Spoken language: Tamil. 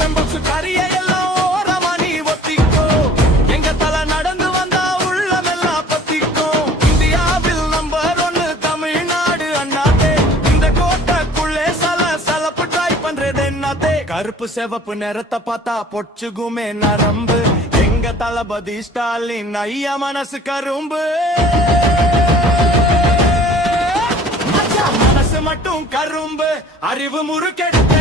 பெம்பக்ஸ் கரிய எல்லாம் ஓரமா நீ ஒத்திக்கோ. எங்க தலை நடந்து வந்தா உள்ளமெல்லாம் பத்திக்கும். இந்தியாவில் நம்பர் 1 தமிழ்நாடு அண்ணாதே. இந்த கோட்டைக்குள்ளே சலப்பு ட்ரை பண்றது என்னதே. கருப்பு சிவப்பு நிறத்தை பார்த்தா பொச்சுகுமே நரம்பு. எங்க தளபதி ஸ்டாலின் ஐயா மனசு கரும்பு. மனசு மட்டும் கரும்பு, அறிவு முறுக்கெடுத்த